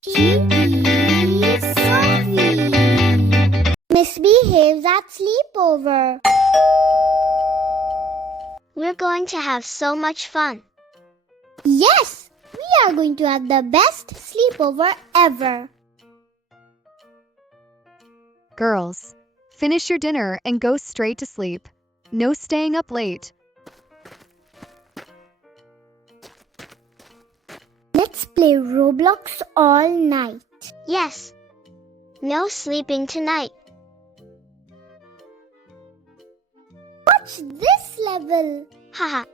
She is Sofie. Misbehaves at sleepover. We're going to have so much fun. Yes, we are going to have the best sleepover ever. Girls, finish your dinner and go straight to sleep. No staying up late. Let's play Roblox all night. Yes. No sleeping tonight. Watch this level. Haha.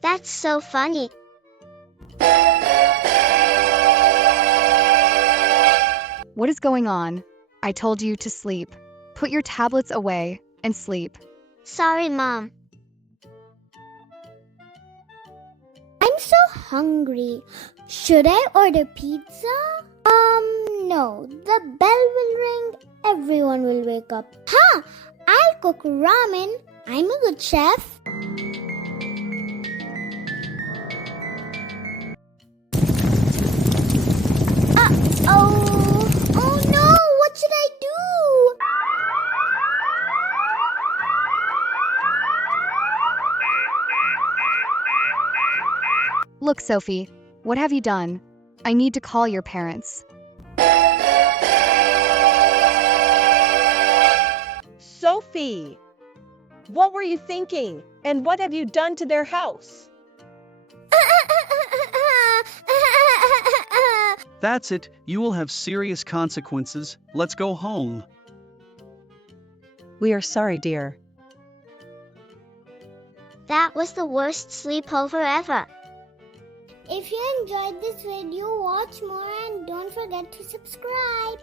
That's so funny. What is going on? I told you to sleep. Put your tablets away and sleep. Sorry, Mom. I'm so hungry. Should I order pizza? No. The bell will ring. Everyone will wake up. I'll cook ramen. I'm a good chef. Oh no, what should I do? Look, Sophie, what have you done? I need to call your parents. Sophie, what were you thinking? And what have you done to their house? That's it. You will have serious consequences. Let's go home. We are sorry, dear. That was the worst sleepover ever. If you enjoyed this video, watch more and don't forget to subscribe.